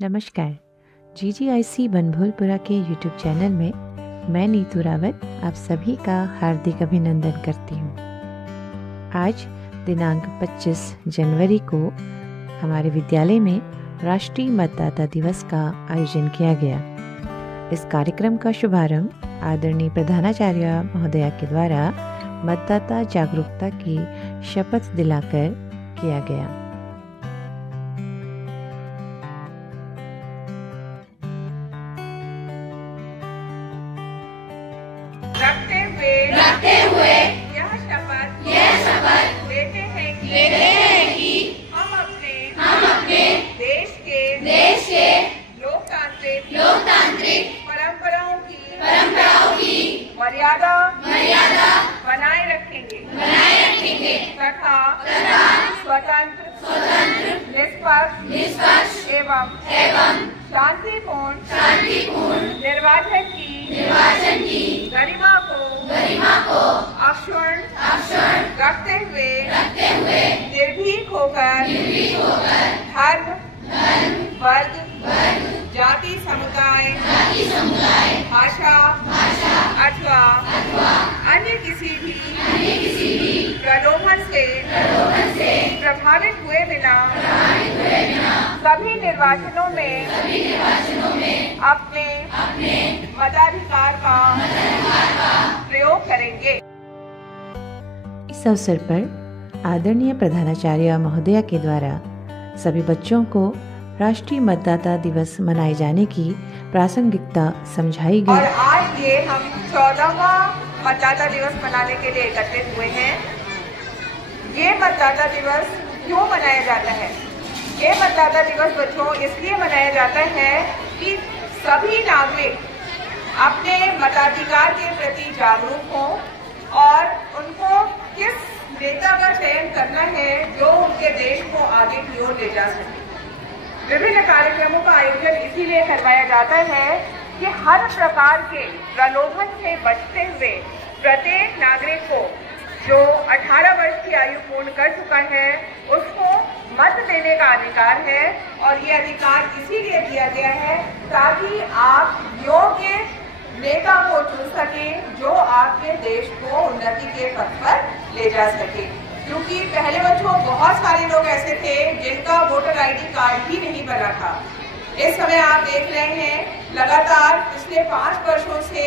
नमस्कार। GGIC बनभूलपुरा के YouTube channel में मैं नीतू रावत आप सभी का हार्दिक अभिनंदन करती हूँ। आज दिनांक 25 जनवरी को हमारे विद्यालय में राष्ट्रीय मतदाता दिवस का आयोजन किया गया। इस कार्यक्रम का शुभारंभ आदरणीय प्रधानाचार्य महोदया के द्वारा मतदाता जागरूकता की शपथ दिलाकर किया गया। रखते हुए यह शपथ लेते हैं कि हम अपने देश के लोकतांत्रिक परंपराओं की मर्यादा बनाए रखेंगे तथा स्वतंत्र निष्पक्ष एवं शांतिपूर्ण निर्वाचन की गरिमा को अक्षुण्ण रखते हुए निर्भीक होकर धर्म वर्ग जाति समुदाय भाषा अथवा अन्य किसी भी प्रलोभन से प्रभावित हुए बिना सभी निर्वाचनों में अपने मताधिकार का प्रयोग करेंगे। इस अवसर पर आदरणीय प्रधानाचार्य महोदया के द्वारा सभी बच्चों को राष्ट्रीय मतदाता दिवस मनाए जाने की प्रासंगिकता समझाई गई। और आज ये हम 14वां मतदाता दिवस मनाने के लिए एकत्रित हुए हैं। ये मतदाता दिवस क्यों मनाया जाता है? ये मतदाता दिवस बच्चों इसलिए मनाया जाता है कि सभी नागरिक अपने मताधिकार के प्रति जागरूक हों और उनको किस नेता का चयन करना है जो उनके देश को आगे की ओर ले जा सके। विभिन्न कार्यक्रमों का आयोजन इसीलिए करवाया जाता है कि हर प्रकार के प्रलोभन से बचते हुए प्रत्येक नागरिक को जो 18 वर्ष की आयु पूर्ण कर चुका है उसको मत देने का अधिकार है। और ये अधिकार इसीलिए दिया गया है ताकि आप योग्य नेता को चुन सके जो आपके देश को उन्नति के पथ पर ले जा सके। क्योंकि पहले बच्चों बहुत सारे लोग ऐसे थे जिनका वोटर आईडी कार्ड ही नहीं बना था। इस समय आप देख रहे हैं लगातार पिछले 5 वर्षों से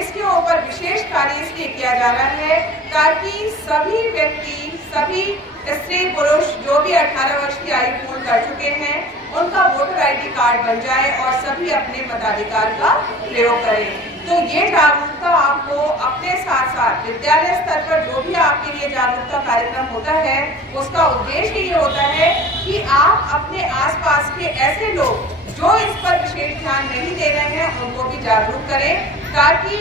इसके ऊपर विशेष कार्य इसलिए किया जा रहा है ताकि सभी व्यक्ति सभी स्त्री पुरुष जो भी 18 वर्ष की आयु पूर्ण कर चुके हैं उनका वोटर आईडी कार्ड बन जाए और सभी अपने मताधिकार का प्रयोग करें। तो ये जागरूकता आपको अपने साथ साथ विद्यालय स्तर पर जो भी आपके लिए जागरूकता कार्यक्रम होता है उसका उद्देश्य ये होता है कि आप अपने आसपास के ऐसे लोग जो इस पर विशेष ध्यान नहीं दे रहे हैं उनको भी जागरूक करें ताकि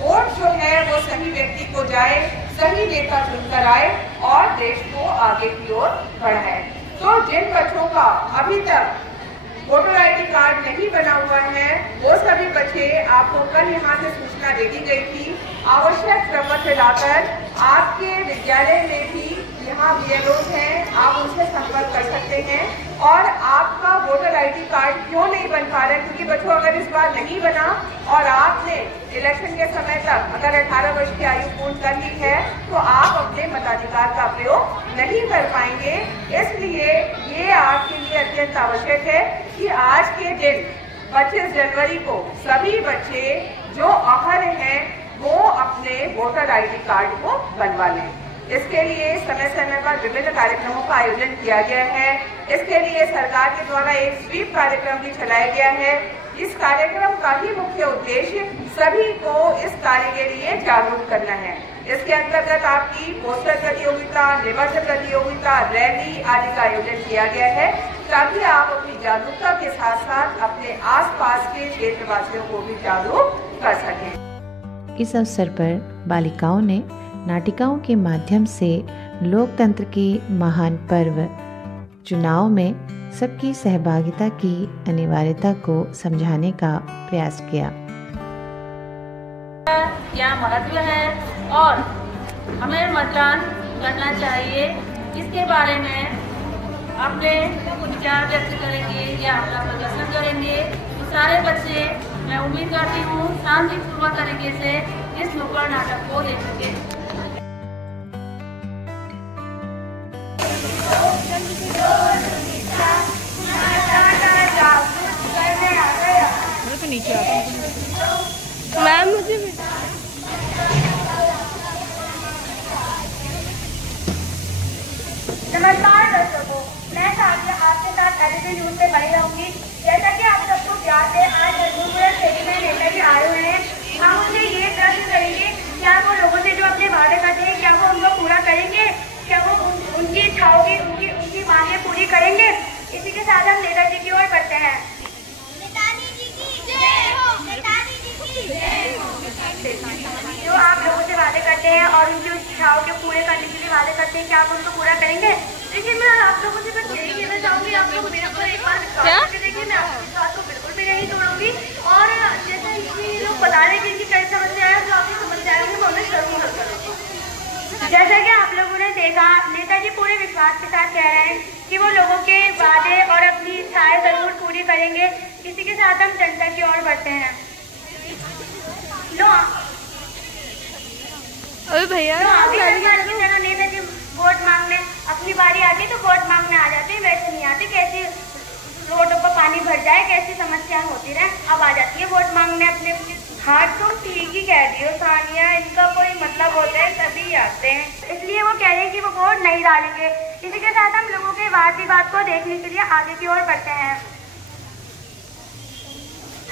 वोट जो है वो सही व्यक्ति को जाए, सही नेता चुनकर आए और देश को आगे की ओर बढ़ाए। तो जिन बच्चों का अभी तक वोटर आईडी कार्ड नहीं बना हुआ है वो सभी बच्चे आपको कल यहाँ से सूचना दे दी गई थी। आवश्यक प्रपत्र लाकर आपके विद्यालय में भी यहाँ BLOs हैं, आप उनसे संपर्क कर सकते हैं। और आपका वोटर आईडी कार्ड क्यों नहीं बन पा रहा है? क्योंकि बच्चों अगर इस बार नहीं बना और आपने इलेक्शन के समय तक अगर 18 वर्ष की आयु पूर्ण कर ली है तो आप अपने मताधिकार का प्रयोग नहीं कर पाएंगे। इसलिए ये आपके लिए अत्यंत आवश्यक है कि आज के दिन 25 जनवरी को सभी बच्चे जो अहर्य हैं वो अपने वोटर आईडी कार्ड को बनवा लें। इसके लिए समय समय पर विभिन्न कार्यक्रमों का आयोजन किया गया है। इसके लिए सरकार के द्वारा एक स्वीप कार्यक्रम भी चलाया गया है। इस कार्यक्रम का ही मुख्य उद्देश्य सभी को इस कार्य के लिए जागरूक करना है। इसके अंतर्गत आपकी पोस्टर प्रतियोगिता, निबंध प्रतियोगिता, रैली आदि का आयोजन किया गया है ताकि आप अपनी जागरूकता के साथ साथ अपने आसपास के क्षेत्रवासियों को भी जागरूक कर सकें। इस अवसर पर बालिकाओं ने नाटिकाओं के माध्यम से लोकतंत्र के महान पर्व चुनाव में सबकी सहभागिता की अनिवार्यता को समझाने का प्रयास किया। क्या महत्व है और हमें मतदान करना चाहिए, इसके बारे में अपने विचार व्यक्त करेंगे या अपना प्रदर्शन सारे बच्चे, मैं उम्मीद करती हूँ, शांतिपूर्वक तरीके से इस नुक्कड़ नाटक को देखेंगे। तो नीचे आता मैम, मुझे नमस्कार दर्शकों, मैं साथिया आपके साथ एडिशन न्यूज से बनी रहूंगी। जैसा कि आप सबको याद है, आज भरपूर शहरी में नेताजी आए हुए हैं। हम उनसे ये प्रश्न करेंगे, क्या वो लोगों से जो अपने वादे करते हैं, क्या वो उनको पूरा करेंगे? क्या वो उनकी इच्छाओं की उनकी मांगे पूरी करेंगे? इसी के साथ हम नेताजी की ओर बढ़ते हैं। जो आप लोगों से वादे करते हैं और उनकी इच्छाओं के पूरे करने के लिए वादे करते हैं, क्या आप उनको पूरा करेंगे? देखिए, मैं आप लोगों से बस यही कहना चाहूंगी, आप लोग मेरे को एक बार विश्वास करके देखिए, मैं आपकी बात को बिल्कुल भी नहीं तोड़ूंगी। और जैसे ये लोग बता रहे हैं कि इनकी कई समस्या है, जो आपकी समस्याएं होंगी वो मैं जरूर हल करूंगी। जैसा कि आप लोगों ने देखा, नेताजी पूरे विश्वास के साथ कह रहे हैं कि वो लोगों के वादे और अपनी इच्छाएं जरूर पूरी करेंगे। इसी के साथ हम जनता की ओर बढ़ते हैं। अरे भैया, नेताजी वोट मांगने अपनी बारी आती तो वोट मांगने आ जाते, वैसे नहीं आते। कैसी रोडों पर पानी भर जाए, कैसी समस्या होती रहे, अब आ जाती है वोट मांगने अपने। हाँ, तुम ठीक ही कह रही हो सानिया, इनका कोई मतलब होता है तभी आते हैं, इसलिए वो कह रहे हैं कि वो वोट नहीं डालेंगे। इसी के साथ हम लोगों के वाद विवाद को देखने के लिए आगे की ओर बढ़ते हैं।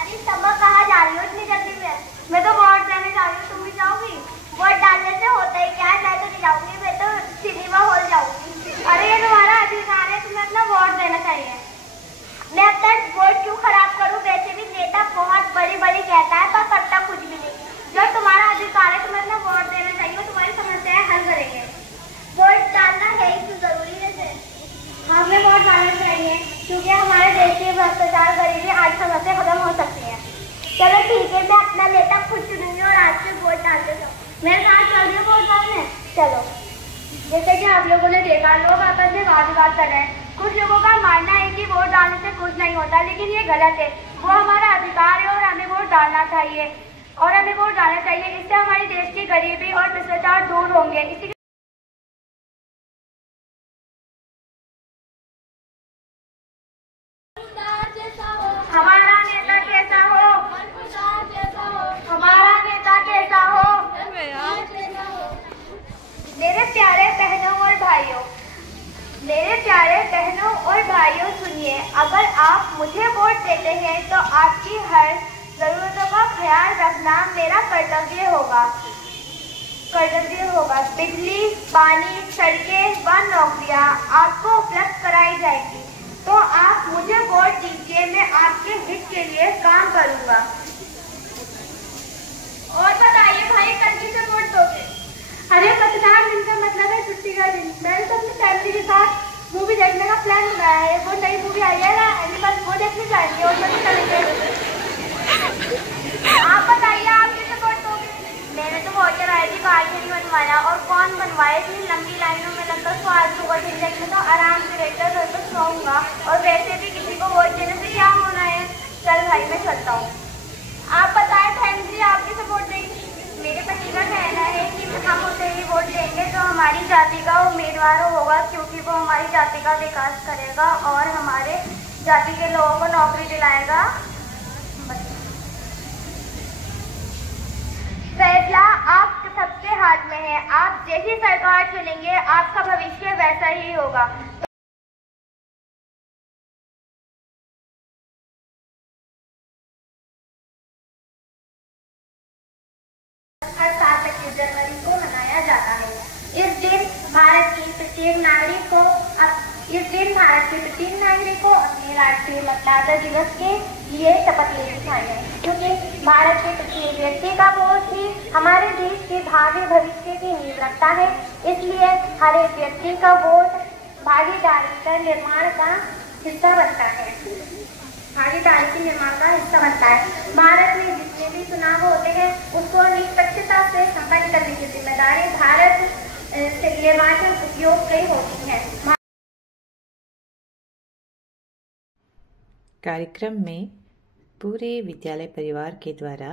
अरे समझ कहाँ जा रही हो इतनी जल्दी में? मैं तो वोट देने जा रही हूँ, तुम भी जाओगी? वोट डालने से होता ही क्या है, मैं तो नहीं जाऊंगी, मैं तो सिनेमा हॉल जाऊंगी। अरे ये तुम्हारा अधिकार है, तुम्हें अपना वोट देना चाहिए। मैं अपना वोट क्यों खराब करूं? वैसे भी नेता बहुत बड़ी बड़ी कहता है पर करता कुछ भी नहीं। जो तुम्हारा अधिकार है, तुम्हें अपना वोट देना चाहिए, तुम्हारी समस्याएं हल करेंगे। वोट डालना है ही तो जरूरी है। हाँ, हमें वोट डालना चाहिए क्योंकि हमारे देश के भ्रष्टाचार, गरीबी आज समस्या खत्म हो सकती है। चलो ठीक है, मैं अपना नेता खुद चुनूंगी और आज से वोट डालते जाऊँ। मेरे साथ चल रही है वोट डालने, चलो। जैसे कि आप लोगों ने देखा, लोग आपस में वाद विवाद कर रहे हैं। कुछ लोगों का मानना है कि वोट डालने से कुछ नहीं होता, लेकिन ये गलत है। वो हमारा अधिकार है और हमें वोट डालना चाहिए, और हमें वोट डालना चाहिए। इससे हमारे देश की गरीबी और भ्रष्टाचार दूर होंगे। इसी हमारा नेता कैसा हो, हमारा नेता कैसा हो। मेरे प्यारे बहनों और भाइयों, मेरे प्यारे बहनों और भाइयों, सुनिए, अगर आप मुझे वोट देते हैं तो आपकी हर जरूरतों का ख्याल रखना मेरा कर्तव्य होगा। बिजली, पानी, सड़कें व नौकरियां आपको उपलब्ध कराई जाएगी। तो आप मुझे वोट दीजिए, मैं आपके हित के लिए काम करूंगा। और बताइए भाई, कल किसे वोट दोगे? अरे 15 दिन का मतलब है छुट्टी का दिन। मैंने तो अपनी फैमिली के साथ मूवी देखने का प्लान बनाया है। वो नई मूवी आई है ना, एनिमल, वो देखने जाएंगे और मजे करेंगे। आप बताइए, आप किसे वोट दोगे? मैंने तो वोटर ID कार्ड नहीं बनवाया, और कौन बनवाए? इतनी लंबी लाइनों में लगकर फालतू को झंझट में तो आराम से रहकर घर पर सोऊंगा। और वैसे भी किसी को वोट देने से क्या होना है। चल भाई, मैं चलता हूँ। आप बताएं बहन जी, आप किसे वोट देंगे? मेरे पति का कहना है कि हम उसे ही वोट देंगे जो हमारी जाति का उम्मीदवार होगा, क्योंकि वो हमारी जाति का विकास करेगा और हमारे जाति के लोगों को नौकरी दिलाएगा। फैसला आप सबके हाथ में है। आप जैसी सरकार चुनेंगे, आपका भविष्य वैसा ही होगा। हर साल 25 जनवरी को मनाया जाता है। इस दिन भारत के प्रत्येक नागरिक को अपने राष्ट्रीय मतदाता दिवस के लिए शपथ लेनी चाहिए, क्योंकि भारत के प्रत्येक व्यक्ति का वोट ही हमारे देश के भावी भविष्य की नींव रखता है। इसलिए हर एक व्यक्ति का वोट भागीदारी का निर्माण का हिस्सा बनता है। भारत में जितने भी चुनाव होते हैं, उसको निष्पक्षता से संपन्न करने की जिम्मेदारी भारत निर्वाचन आयोग की होती है। कार्यक्रम में पूरे विद्यालय परिवार के द्वारा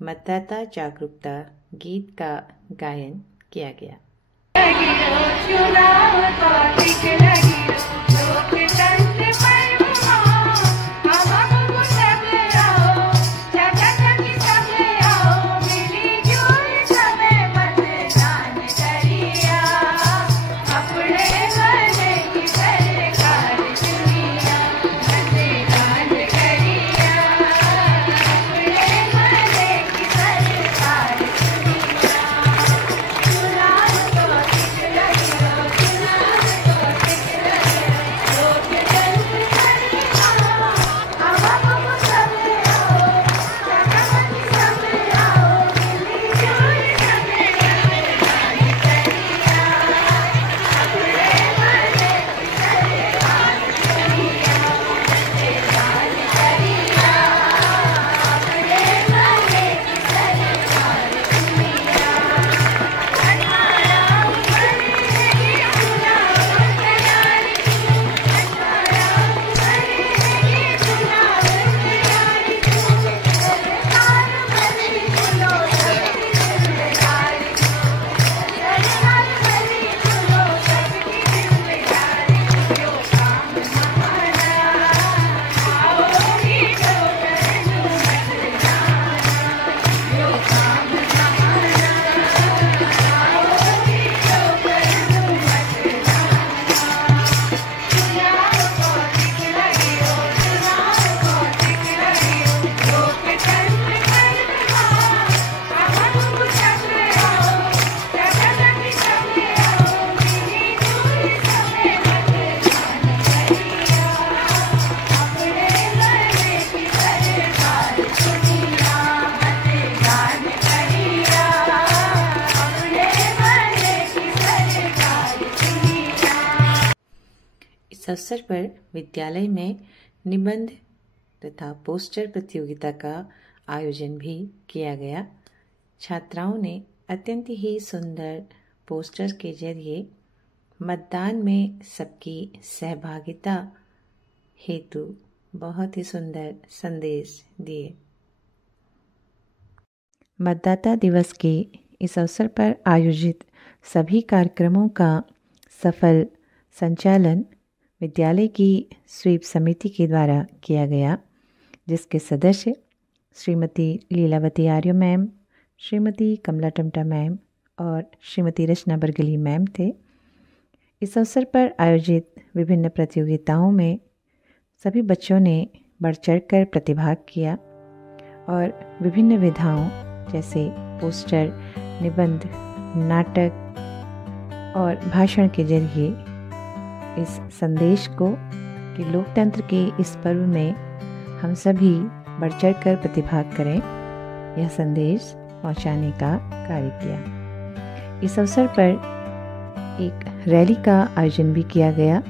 मतदाता जागरूकता गीत का गायन किया गया। इस अवसर पर विद्यालय में निबंध तथा पोस्टर प्रतियोगिता का आयोजन भी किया गया। छात्राओं ने अत्यंत ही सुंदर पोस्टर के जरिए मतदान में सबकी सहभागिता हेतु बहुत ही सुंदर संदेश दिए। मतदाता दिवस के इस अवसर पर आयोजित सभी कार्यक्रमों का सफल संचालन विद्यालय की स्वीप समिति के द्वारा किया गया, जिसके सदस्य श्रीमती लीलावती आर्य मैम, श्रीमती कमला टमटा मैम और श्रीमती रचना बरगली मैम थे। इस अवसर पर आयोजित विभिन्न प्रतियोगिताओं में सभी बच्चों ने बढ़ चढ़कर प्रतिभाग किया और विभिन्न विधाओं जैसे पोस्टर, निबंध, नाटक और भाषण के जरिए इस संदेश को कि लोकतंत्र के इस पर्व में हम सभी बढ़ चढ़कर प्रतिभाग करें, यह संदेश पहुंचाने का कार्य किया। इस अवसर पर एक रैली का आयोजन भी किया गया,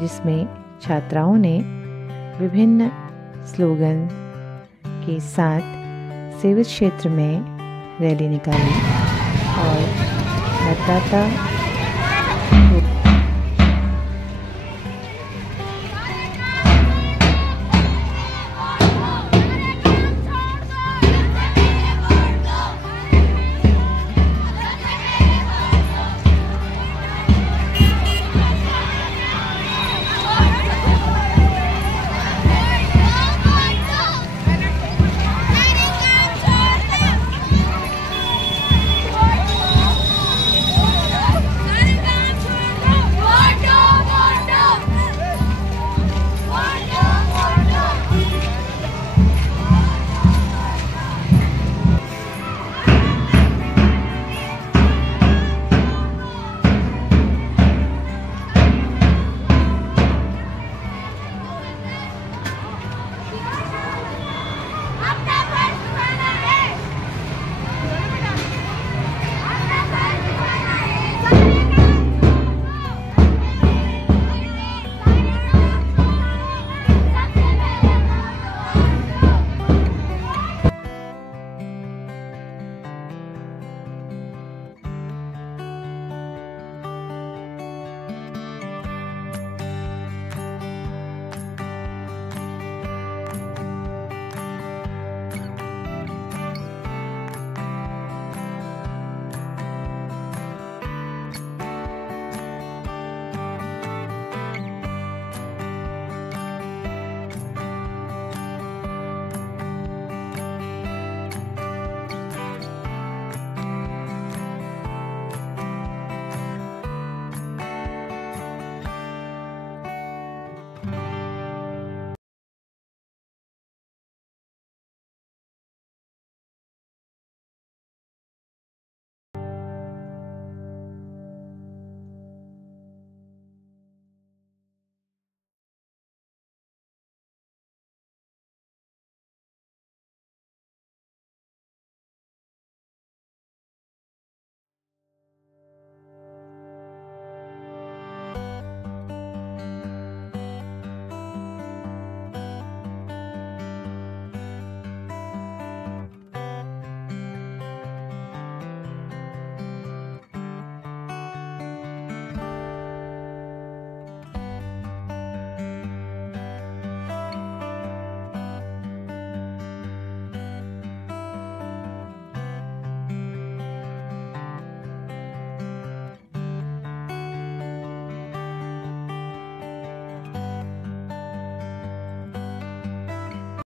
जिसमें छात्राओं ने विभिन्न स्लोगन के साथ सेवित क्षेत्र में रैली निकाली और मतदाता